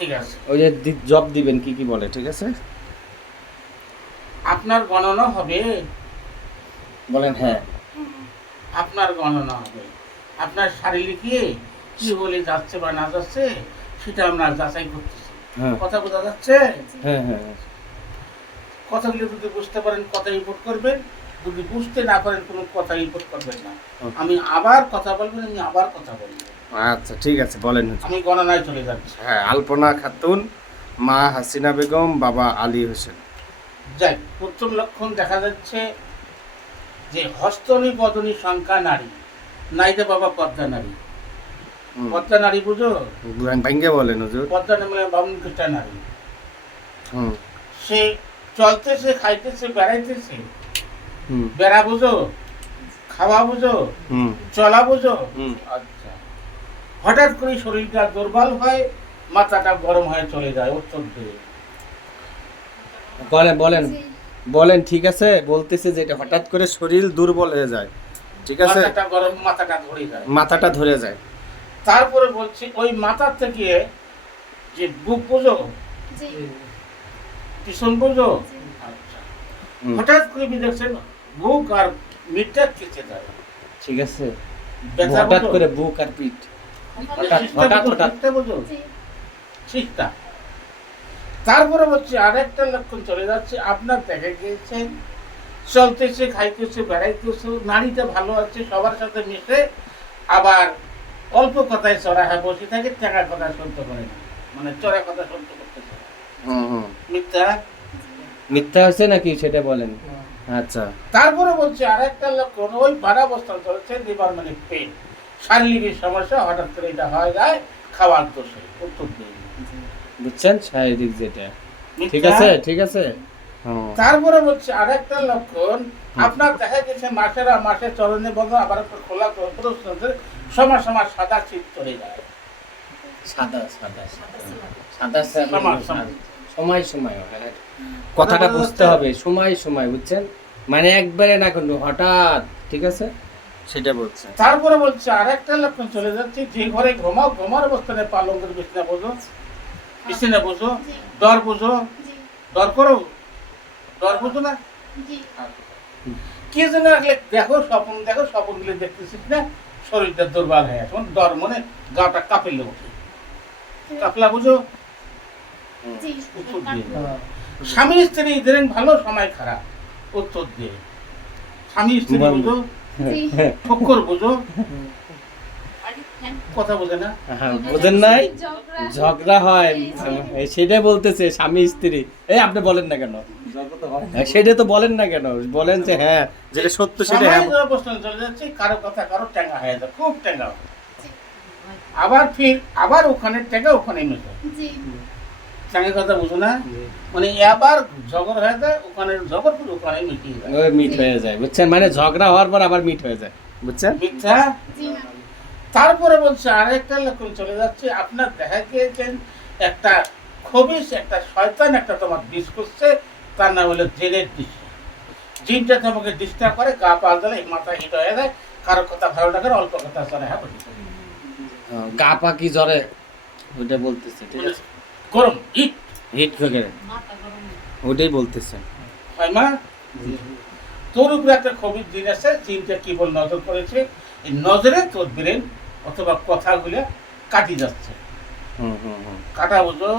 ঠিক আছে, ওই যে জব দিবেন কি কি বলে, ঠিক আছে আপনার গণনা হবে। বলেন। হ্যাঁ আপনার গণনা হবে, আপনার শারীরিকে কি বলে যাচ্ছে বা না যাচ্ছে সেটা আমরা যাচাই করতেছি। হ্যাঁ কথা বোঝা যাচ্ছে? হ্যাঁ হ্যাঁ হ্যাঁ। কথাগুলো যদি বুঝতে পারেন কথা রিপোর্ট করবেন, যদি বুঝতে না পারেন কোনো কথা রিপোর্ট করবেন না। আমি আবার কথা বলবেন, আমি আবার কথা বলবো। আচ্ছা ঠিক আছে বলেন হুজুর। আমি গণনায় চলে যাচ্ছি। হ্যাঁ, আলপনা খাতুন, মা হাসিনা বেগম, বাবা আলী হোসেন। যাই, প্রথম লক্ষণ দেখা যাচ্ছে যে হস্তনী পদনী সংখ্যা নারী, নাইতে বাবা পদ্মা নারী। পদ্মা নারী বুঝো? ভাঙ্গে বলেন হুজুর। পদ্মা মানে বামুন খ্রিস্টা নারী। হুম সে চলতেছে, খাইতেছে, বেড়াইতেছে। হুম বেড়া বুঝো, খাওয়া বুঝো, হুম চলা বুঝো। হুম। আচ্ছা, হঠাৎ করে শরীরটা দুর্বল হয়, মাথাটা গরম হয়ে চলে যায় উত্তর দিকে। বলেন বলেন বলেন, ঠিক আছে বলতেছে যেটা হঠাৎ করে শরীর দুর্বল হয়ে যায়, ঠিক আছে, মাথাটা গরম, মাথাটা ধরে যায়। মাথাটা ধরে যায়। তারপরে বলছি ওই মাথার থেকে যে বুক বুঝো, পিছন বুঝো। আচ্ছা, হুম, হঠাৎ করে দেখছেন বুক আর মিটটা কেটে যায়। ঠিক আছে, ব্যথা হঠাৎ বুঝো? করে বুক আর পিঠ, হঠাৎ শিখটা হঠাৎ বুঝো? হঠাৎ। শিখটা বুঝো? শিখটা। তারপরে হচ্ছে আরেকটা লক্ষণ চলে যাচ্ছে, আপনার দেখা গিয়েছেন চলতেছে, খাইতেছে, বেড়াইতেছে, নারীটা ভালো আছে, সবার সাথে মিশে, আবার অল্প কথায় চড়া হয়ে বসে থাকে, টাকা কথা শুনতে পারে না, মানে চড়া কথা শুনতে করতেছে। হুম হুম। মিথ্যা। মিথ্যা হয়েছে নাকি সেটা বলেন। আচ্ছা তারপরে বলছে আরেকটা লক্ষণ, ওই বারাবস্থা চলছে, লিভার মানে পেন, শারীরিক সমস্যা, হঠাৎ করে এটা হয়ে যায় খাওয়ার দোষে। উত্তর দিন। বুঝছেন, শারীরিক যেটা, ঠিক মিথ্যা। আছে ঠিক আছে। হুম তারপরে বলছে আরেকটা লক্ষণ, আপনার দেখা গেছে মাসে চরণে বন্ধ, আবার একটা খোলা প্রশ্ন, সময় সময় সাদা শীত চলে যায়। সাদা সাদা সাদা সময়। সময় সময় হয়। কথাটা বুঝতে হবে, সময় সময়, বুঝছেন, মানে একবারে না কিন্তু হঠাৎ, ঠিক আছে সেটা বলছে। তারপরে বলছে আরেকটা লক্ষণ চলে যাচ্ছে, যে ঘরে ঘুমাও, ঘুমার অবস্থানে পালঙ্কের বিছনা বোঝো, বিছনা বোঝো, ডর বোঝো, ডর করো, ডর বোঝো না? কি যেন রাখলে দেখো, স্বপ্ন দেখো, স্বপ্নগুলো দেখতেছিস না, শরীরটা দুর্বল হয়ে আছে, ডর মনে গাটা কাঁপিলে ওঠে। কাপলা বুঝো? উত্তর দিয়ে। স্বামী স্ত্রী ইদানিং ভালো, সময় খারাপ। উত্তর দিয়ে। স্বামী স্ত্রী বুঝো, ঠক্কর বুঝো, কথা বোঝে না। হ্যাঁ, বোঝেন নাই, ঝগড়া হয়, সেটাই বলতেছে স্বামী স্ত্রী। এই আপনি বলেন না কেন, সেটা তো বলেন না কেন, বলেন যে হ্যাঁ যেটা সত্য সেটা। হ্যাঁ সময় প্রশ্ন চলে যাচ্ছে, কারো কথা কারো টেঙ্গা হয়ে যায়, খুব টেঙ্গা হয়। আবার ফির আবার ওখানে টেঙ্গা, ওখানে মেশো। টেঙ্গা কথা বুঝো না, মানে আবার ঝগড় হয়ে যায়, ওখানে ঝগড় করে ওখানে মিটিয়ে যায়। ওই মিট হয়ে যায়, বুঝছেন, মানে ঝগড়া হওয়ার পর আবার মিট হয়ে যায়, বুঝছেন। মিথ্যা। তারপরে বলছে আরেকটা লক্ষণ চলে যাচ্ছে, আপনার দেখা গিয়েছেন একটা খবিস, একটা শয়তান, একটা তোমার বিষ করছে, তার নাম হলো জেনের দিশ। জিনটা তোমাকে ডিস্টার্ব করে, গা পা জ্বলে, মাথা হিট হয়ে যায়, কারো কথা ভালো না করে, অল্প কথা চলে, হ্যাঁ বলি। গা পা কি জ্বরে, ওটা বলতেছে, ঠিক আছে, গরম হিট হিট হয়ে গেলে ওটাই বলতেছে। হয় না? তোর উপরে একটা খবিস জিন আছে, জিনটা কি বল নজর করেছে, এই নজরে তোর ব্রেন অথবা কথাগুলো কাটি যাচ্ছে। হুম হুম হুম। কাটা বুঝো?